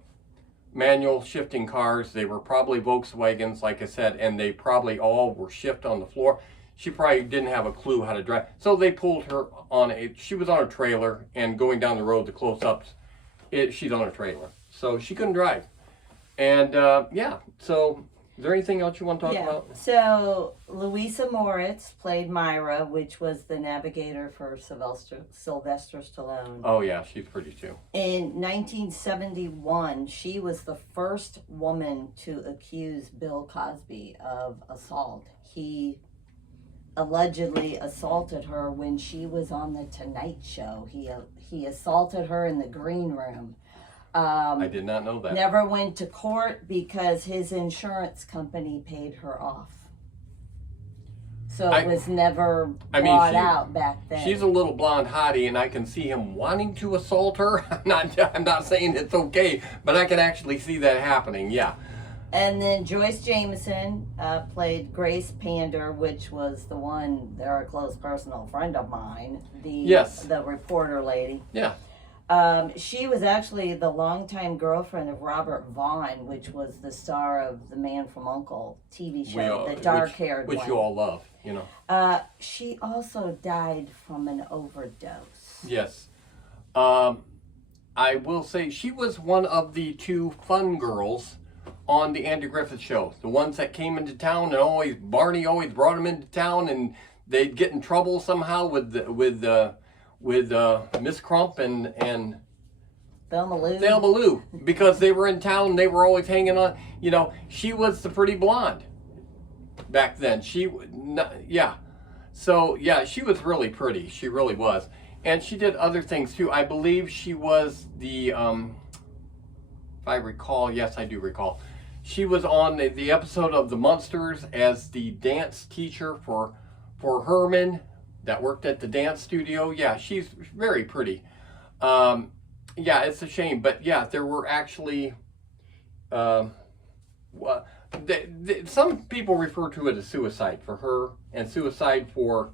manual shifting cars. They were probably Volkswagens, like I said, and they probably all were shift on the floor. She probably didn't have a clue how to drive. So they pulled her on she was on a trailer, and going down the road, the close-ups, she's on a trailer. So she couldn't drive. And yeah, so is there anything else you want to talk about? So Louisa Moritz played Myra, which was the navigator for Sylvester Stallone. Oh yeah, she's pretty too. In 1971, she was the first woman to accuse Bill Cosby of assault. He allegedly assaulted her when she was on the Tonight Show. He assaulted her in the green room. I did not know that. Never went to court because his insurance company paid her off. So it was never brought out back then. She's a little blonde hottie, and I can see him wanting to assault her. I'm not saying it's okay, but I can actually see that happening, yeah. And then Joyce Jameson played Grace Pander, which was the one, they're a close personal friend of mine, the reporter lady. Yeah. She was actually the longtime girlfriend of Robert Vaughn, which was the star of The Man from U.N.C.L.E. TV show, the dark-haired one. Which you all love, you know. She also died from an overdose. Yes. I will say she was one of the two fun girls on the Andy Griffith Show. The ones that came into town, and Barney always brought them into town, and they'd get in trouble somehow with Miss Crump and Thelma Lou, because they were in town. They were always hanging on. You know, she was the pretty blonde back then. Yeah. So yeah, she was really pretty. She really was, and she did other things too. I believe she was the, if I recall, yes, I do recall. She was on the episode of The Munsters as the dance teacher for Herman, that worked at the dance studio. Yeah, she's very pretty. Yeah, it's a shame, but yeah, there were actually some people refer to it as suicide for her and suicide for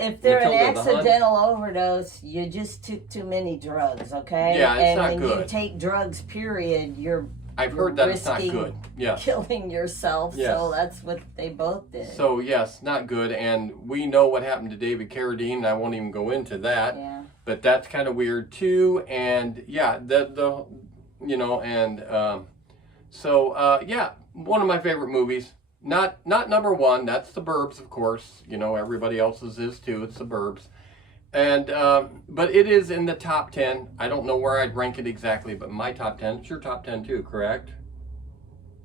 if they're an accidental overdose, you just took too many drugs, okay? Yeah, it's not good. And when you take drugs, period, I've heard that it's not good. Yes. Killing yourself. Yes. So that's what they both did. So yes, not good. And we know what happened to David Carradine. I won't even go into that. Yeah. But that's kind of weird too. And yeah, yeah, one of my favorite movies. Not number one. That's The Burbs, of course. You know, everybody else's is too. It's The Burbs. And but it is in the top 10. I don't know where I'd rank it exactly, but my top 10. It's your top 10 too, correct?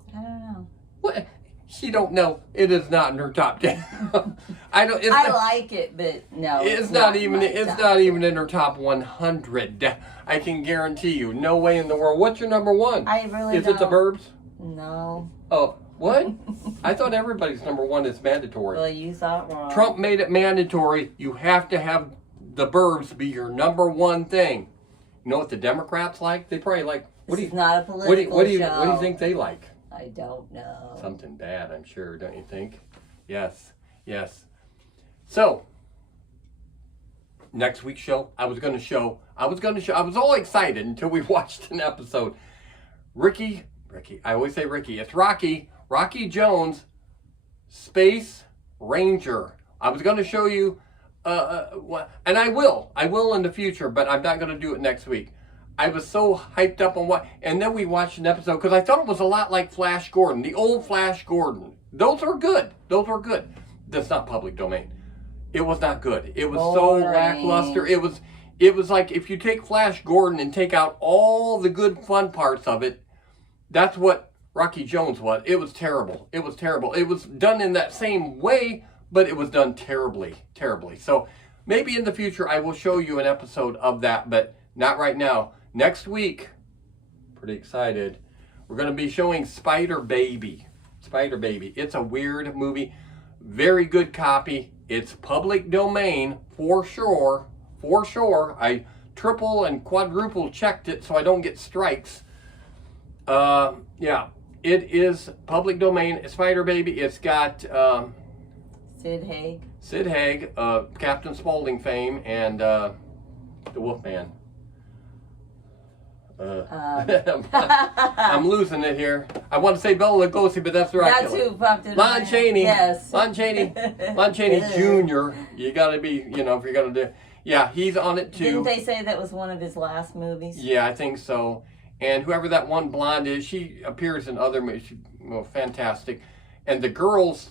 I don't know. What? She don't know. It is not in her top 10. I like it, but no. It's not even in her top 100. I can guarantee you. No way in the world. What's your number one? I really Is it The Burbs? No. Oh, what? I thought everybody's number one is mandatory. Well, you thought wrong. Trump made it mandatory. You have to have The Burbs be your number one thing. You know what the Democrats like? They probably like. This is not a political what do you show. think they like? I don't know. Something bad, I'm sure, don't you think? Yes. So, next week's show, I was all excited until we watched an episode. Ricky, I always say Ricky, it's Rocky Jones, Space Ranger. I was going to show you, and I will in the future, but I'm not going to do it next week. I was so hyped up on and then we watched an episode because I thought it was a lot like Flash Gordon, the old Flash Gordon. Those are good. That's not public domain. It was not good. It was so lackluster. It was like if you take Flash Gordon and take out all the good fun parts of it, that's what Rocky Jones was. It was terrible. It was done in that same way, but it was done terribly. So maybe in the future I will show you an episode of that, but not right now. Next week, pretty excited, we're going to be showing Spider Baby. It's a weird movie. Very good copy. It's public domain for sure. I triple and quadruple checked it so I don't get strikes. Yeah, it is public domain. Spider Baby. It's got Sid Haig, Captain Spaulding fame, and the Wolfman. I'm losing it here. I want to say Bela Lugosi, but that's right. That's who popped in Lon Chaney. Yes. Lon Chaney. Lon Chaney Jr. You got to be, if you're going to do. Yeah, he's on it too. Didn't they say that was one of his last movies? Yeah, I think so. And whoever that one blonde is, she appears in other movies. Fantastic. And the girls,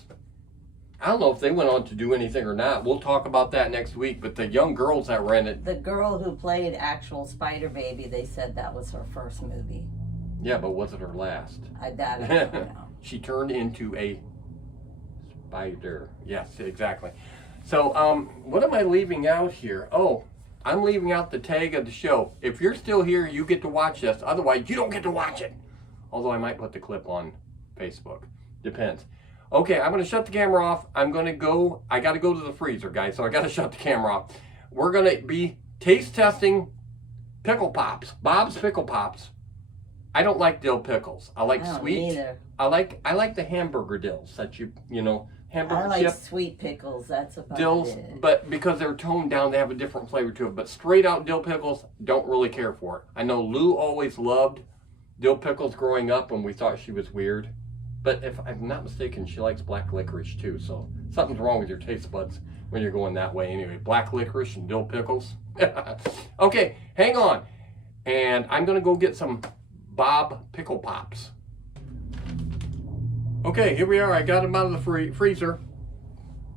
I don't know if they went on to do anything or not. We'll talk about that next week. But the young girls that were in it. The girl who played actual Spider Baby, they said that was her first movie. Yeah, but was it her last? I doubt it. I don't know. She turned into a spider. Yes, exactly. So, what am I leaving out here? Oh, I'm leaving out the tag of the show. If you're still here, you get to watch this. Otherwise, you don't get to watch it. Although I might put the clip on Facebook. Depends. Okay, I'm going to shut the camera off. I'm going to go. I got to go to the freezer, guys, so I got to shut the camera off. We're going to be taste testing pickle pops. Bob's Pickle Pops. I don't like dill pickles. I like sweet. Either. I like the hamburger dills that hamburger I like chip sweet pickles. That's about dills, it. but because they're toned down, they have a different flavor to it. But straight out dill pickles, don't really care for it. I know Lou always loved dill pickles growing up, and we thought she was weird. But if I'm not mistaken, she likes black licorice too. So something's wrong with your taste buds when you're going that way. Anyway, black licorice and dill pickles. Okay, hang on, and I'm gonna go get some Bob Pickle Pops. Okay, here we are. I got them out of the freezer.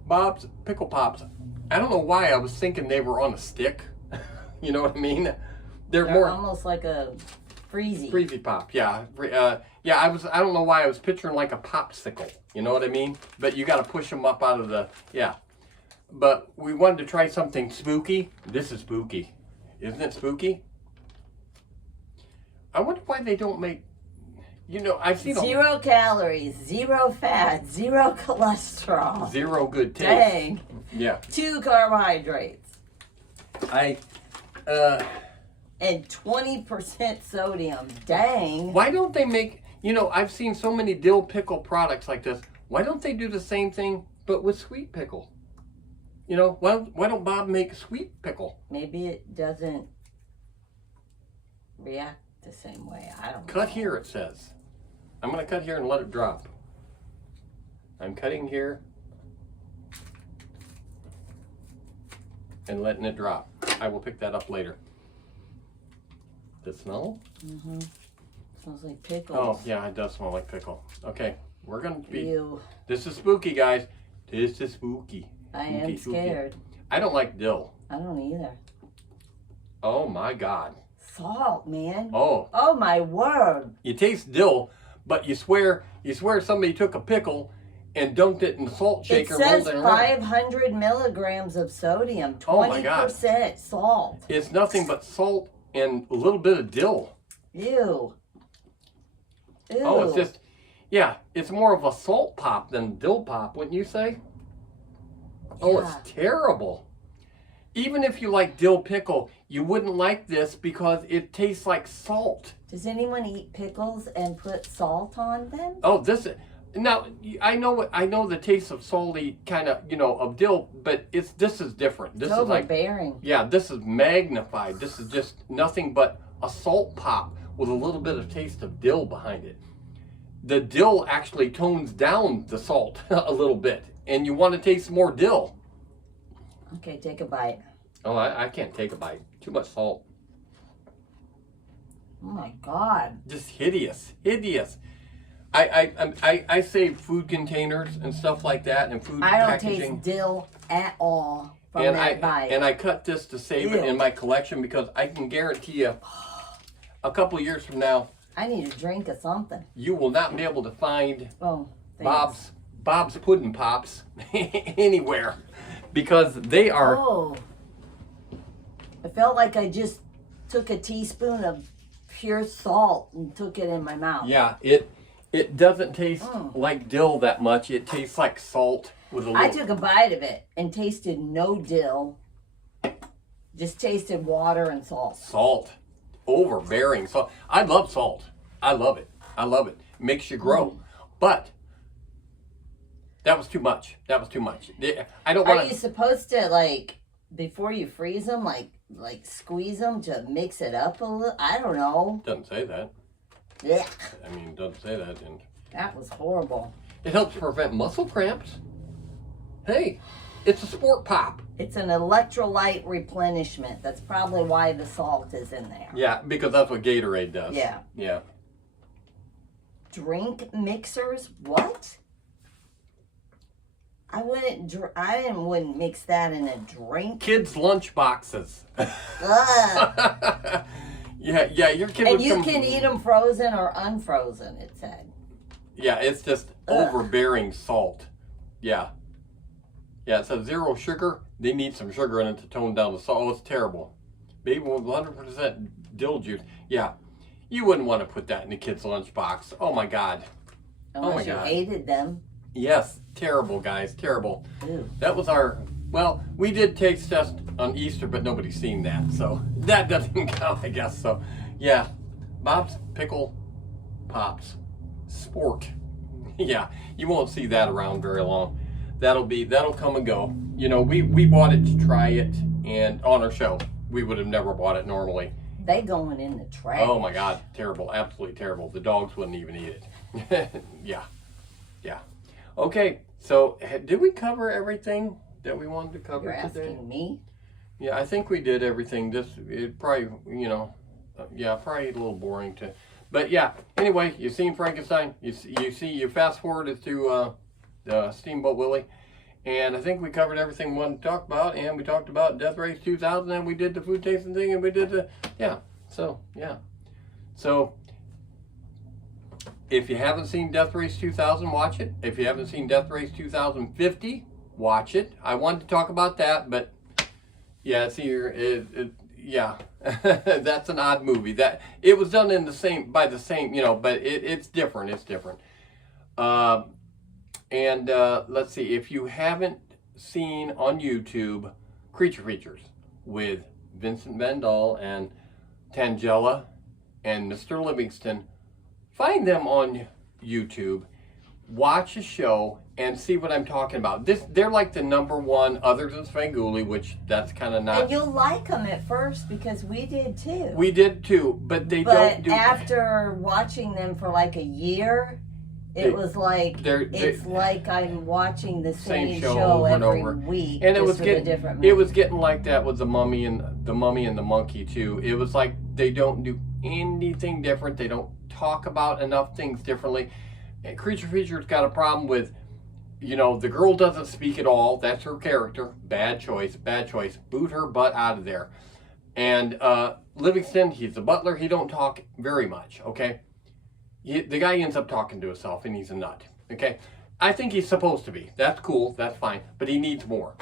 Bob's Pickle Pops. I don't know why I was thinking they were on a stick. You know what I mean? They're more almost like a freezy. Freezy pop. Yeah. I don't know why I was picturing like a popsicle. You know what I mean? But you got to push them up out of the. Yeah. But we wanted to try something spooky. This is spooky, isn't it? Spooky. I wonder why they don't make. I've seen 0 calories, 0 fat, 0 cholesterol. 0 good taste. Dang. Yeah. 2 carbohydrates. And 20% sodium. Dang. Why don't they make? I've seen so many dill pickle products like this. Why don't they do the same thing but with sweet pickle? Why don't Bob make sweet pickle? Maybe it doesn't react the same way. I don't know. Cut here, it says. I'm going to cut here and let it drop. I'm cutting here and letting it drop. I will pick that up later. Does it smell? Mm-hmm. Smells like pickles. Oh, yeah, it does smell like pickle. Okay, we're going to be... Ew. This is spooky, guys. This is spooky. I am scared. I don't like dill. I don't either. Oh, my God. Salt, man. Oh. Oh, my word. You taste dill, but you swear somebody took a pickle and dunked it in the salt shaker. It says 500 milligrams of sodium, 20% salt. It's nothing but salt and a little bit of dill. Ew. Ew. Oh, it's just, it's more of a salt pop than dill pop, wouldn't you say? Oh, Yeah. It's terrible. Even if you like dill pickle, you wouldn't like this because it tastes like salt. Does anyone eat pickles and put salt on them? Oh, now I know the taste of salty kind of, of dill, but this is different. This It's is like overbearing. Yeah, this is magnified. This is just nothing but a salt pop with a little bit of taste of dill behind it. The dill actually tones down the salt a little bit, and you want to taste more dill. Okay, take a bite. Oh, I can't take a bite. Too much salt. Oh my God. Just hideous. I save food containers and stuff like that, and food I don't packaging. taste dill at all from And that bite. I cut this to save it in my collection because I can guarantee you, a couple of years from now, I need a drink of something. you will not be able to find Oh, thanks. Bob's Pudding Pops anywhere because they are. Oh. I felt like I just took a teaspoon of pure salt and took it in my mouth. Yeah, it doesn't taste like dill that much. It tastes like salt with a little. I took a bite of it and tasted no dill. Just tasted water and salt. Salt. Overbearing salt. I love salt. I love it. Makes you grow. But that was too much. I don't want Are you supposed to, before you freeze them, like squeeze them to mix it up a little. I don't know. Doesn't say that. Yeah, I mean, it doesn't say that. And that was horrible. it helps prevent muscle cramps. Hey, it's a sport pop. It's an electrolyte replenishment. That's probably why the salt is in there. Yeah, because that's what Gatorade does. Yeah. Yeah. Drink mixers? What? I wouldn't mix that in a drink. Kids' lunch boxes. Ugh. Yeah, your kid And would you come. can eat them frozen or unfrozen, it said. Yeah, it's just overbearing salt. Yeah. Yeah, it says 0 sugar. They need some sugar in it to tone down the salt. Oh, it's terrible. Baby with 100% dill juice. Yeah. You wouldn't want to put that in a kid's lunchbox. Oh my God. Unless you hated them. Yes, terrible, guys, terrible. Ew. That was well, we did taste test on Easter, but nobody's seen that, so that doesn't count, I guess. So, yeah, Bob's Pickle Pops, Sport. Yeah, you won't see that around very long. That'll come and go. You know, we bought it to try it, and on our show, we would have never bought it normally. They going in the trash. Oh my God, terrible, absolutely terrible. The dogs wouldn't even eat it. Yeah. Okay, so did we cover everything that we wanted to cover You're today? asking me? Yeah, I think we did everything. It probably, probably a little boring to, but yeah. Anyway, you've seen Frankenstein. You fast forward to Steamboat Willie, and I think we covered everything we wanted to talk about. And we talked about Death Race 2000, and we did the food tasting thing, and we did So if you haven't seen Death Race 2000, watch it. If you haven't seen Death Race 2050, watch it. I wanted to talk about that, but yeah, see, that's an odd movie. That it was done in by the same, but it's different. It's different. Let's see, if you haven't seen on YouTube Creature Features with Vincent Van Dahl and Tangela and Mr. Livingston, find them on YouTube, watch a show, and see what I'm talking about. They're like the #1 other than Svengoolie, which that's kind of not. And you'll like them at first because we did too. We did too, but don't do. But after watching them for like a year, it was like it's like I'm watching the same show over and every over. week, And just with a different movie. it was getting like that with the Mummy and the Monkey too. It was like they don't do anything different. They don't talk about enough things differently. And Creature Features got a problem with, the girl doesn't speak at all. That's her character. Bad choice. Boot her butt out of there. And Livingston, he's the butler. He don't talk very much, okay? The guy ends up talking to himself, and he's a nut, okay? I think he's supposed to be. That's cool. That's fine. But he needs more.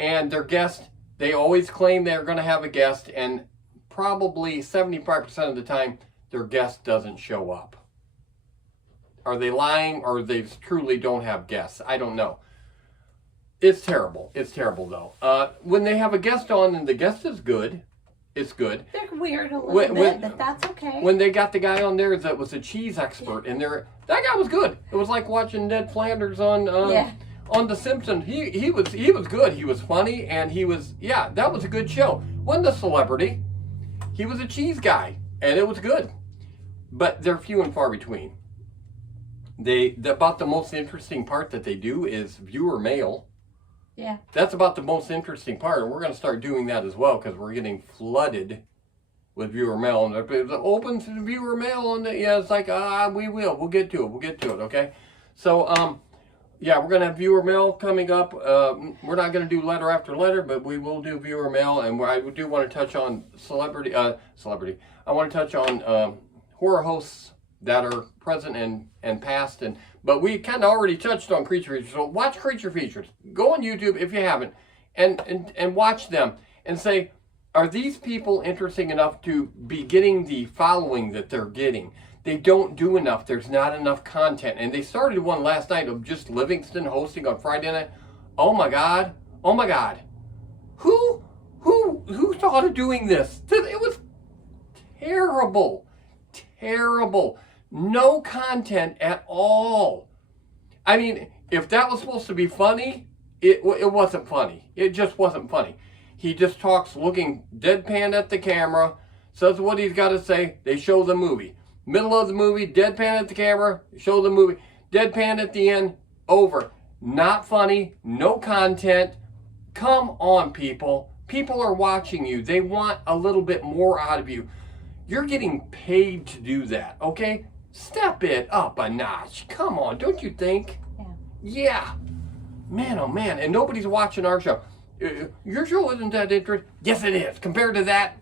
And their guest, they always claim they're going to have a guest, and probably 75% of the time, their guest doesn't show up. Are they lying, or they truly don't have guests? I don't know. It's terrible. It's terrible, though. When they have a guest on and the guest is good, it's good. They're weird a little bit, but that's okay. When they got the guy on there that was a cheese expert, and that guy was good. It was like watching Ned Flanders on The Simpsons. He was good. He was funny, and that was a good show. Wasn't a celebrity. He was a cheese guy, and it was good. But they're few and far between. About the most interesting part that they do is viewer mail. Yeah. That's about the most interesting part, and we're going to start doing that as well because we're getting flooded with viewer mail. And if it opens to viewer mail it's like, we'll get to it, okay? So, we're going to have viewer mail coming up. We're not going to do letter after letter, but we will do viewer mail, and I do want to touch on celebrity. I want to touch on horror hosts that are present and past, but we kind of already touched on Creature Features. So watch Creature Features. Go on YouTube if you haven't, and watch them and say, are these people interesting enough to be getting the following that they're getting? They don't do enough. There's not enough content. And they started one last night of just Livingston hosting on Friday night. Oh my God. Who thought of doing this? It was terrible. No content at all. I mean, if that was supposed to be funny, it wasn't funny. It just wasn't funny. He just talks looking deadpan at the camera, says what he's got to say. They show the movie. Middle of the movie, deadpan at the camera, show the movie. Deadpan at the end, over. Not funny, no content. Come on, people. People are watching you. They want a little bit more out of you. You're getting paid to do that, okay? Step it up a notch. Come on, don't you think? Yeah. Man, oh man. And nobody's watching our show. Your show isn't that interesting. Yes, it is. Compared to that,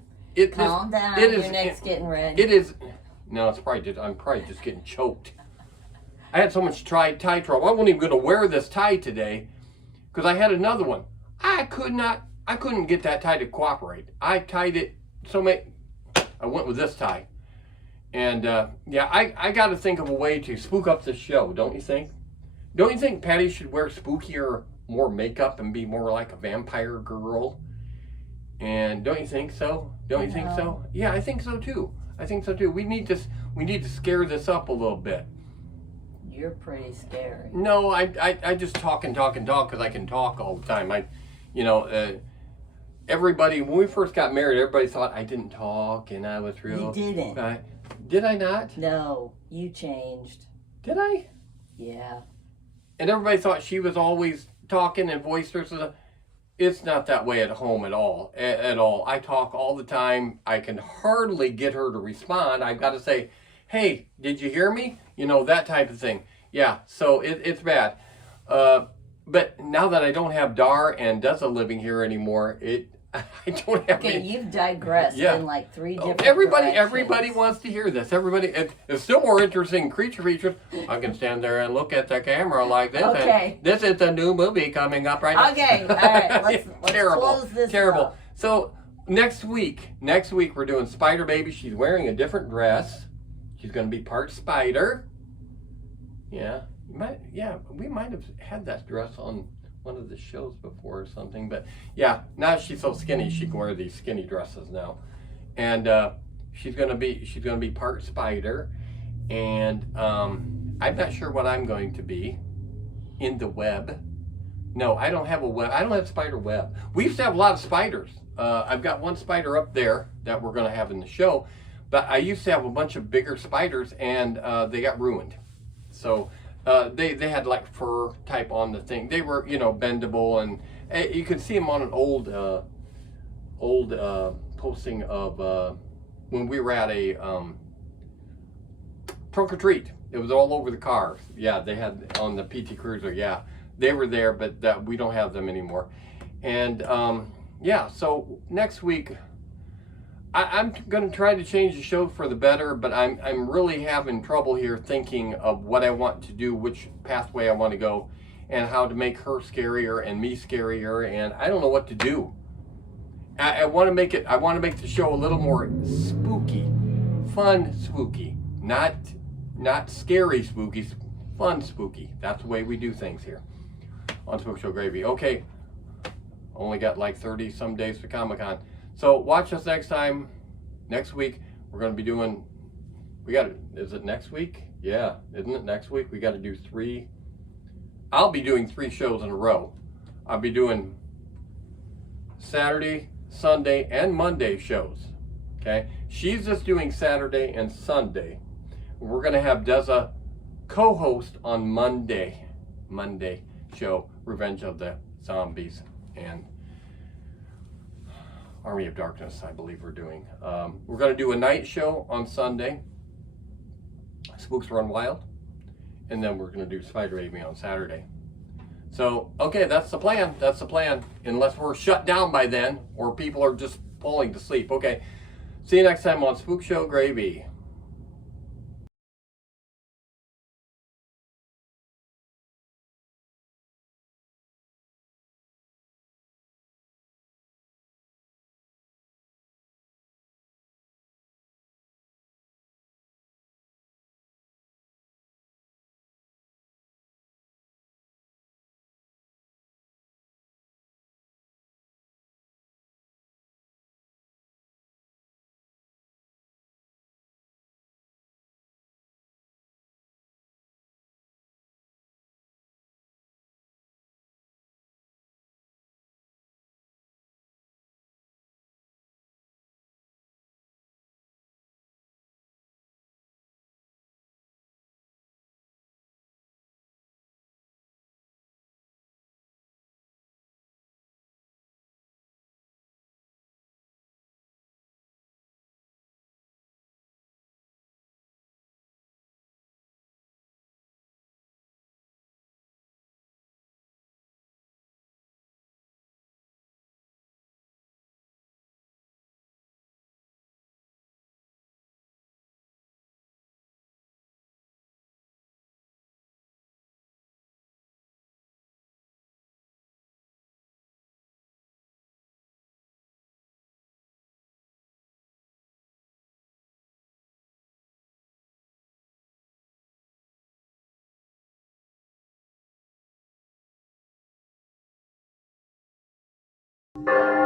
Calm down. Your neck's getting red. It is. No, I'm probably just getting choked. I had so much tie trouble. I wasn't even going to wear this tie today because I had another one. I couldn't get that tie to cooperate. I tied it I went with this tie. And yeah, I got to think of a way to spook up this show, don't you think? Don't you think Patty should wear spookier, more makeup and be more like a vampire girl? And don't you think so? Don't you think so? Yeah, I think so too. We need to scare this up a little bit. You're pretty scary. No, I just talk because I can talk all the time. Everybody, when we first got married, everybody thought I didn't talk and I was real. You didn't. Did I not? No, you changed. Did I? Yeah. And everybody thought she was always talking and boisterous. It's not that way at home at all. At all. I talk all the time. I can hardly get her to respond. I've got to say, hey, did you hear me? That type of thing. Yeah, so it's bad. But now that I don't have Dar and Deza living here anymore, I don't have Okay, you've digressed in like 3 different Everybody wants to hear this. It's still more interesting. Creature features. I can stand there and look at the camera like this. Okay. And this is a new movie coming up right now. Okay, all right. Let's close this up. So next week we're doing Spider Baby. She's wearing a different dress. She's going to be part spider. Yeah. We might have had that dress on one of the shows before or something, but yeah, now she's so skinny she can wear these skinny dresses now, and she's gonna be part spider, and I'm not sure what I'm going to be in the web. No, I don't have a web. I don't have spider web. We used to have a lot of spiders. I've got one spider up there that we're gonna have in the show, but I used to have a bunch of bigger spiders, and they got ruined. So. They had like fur type on the thing. They were, bendable, and you could see them on an old posting of when we were at a trunk or treat. It was all over the cars. Yeah, they had on the PT Cruiser. Yeah, they were there, but we don't have them anymore. And yeah, so next week. I'm going to try to change the show for the better, but I'm really having trouble here thinking of what I want to do, which pathway I want to go, and how to make her scarier and me scarier, and I don't know what to do. I want to make the show a little more spooky, fun spooky, not scary spooky, fun spooky. That's the way we do things here on SpookShow Gravy. Okay, only got like 30 some days for Comic-Con. So watch us next time. Next week, we're going to be doing, is it next week? Yeah, isn't it next week? We got to do 3. I'll be doing 3 shows in a row. I'll be doing Saturday, Sunday, and Monday shows. Okay? She's just doing Saturday and Sunday. We're going to have Deza co-host on Monday show, Revenge of the Zombies and Army of Darkness, I believe we're doing. We're going to do a night show on Sunday, Spooks Run Wild, and then we're going to do Spider Baby on Saturday. So, okay, that's the plan. Unless we're shut down by then, or people are just falling to sleep. Okay, see you next time on SpookShow Gravy. you.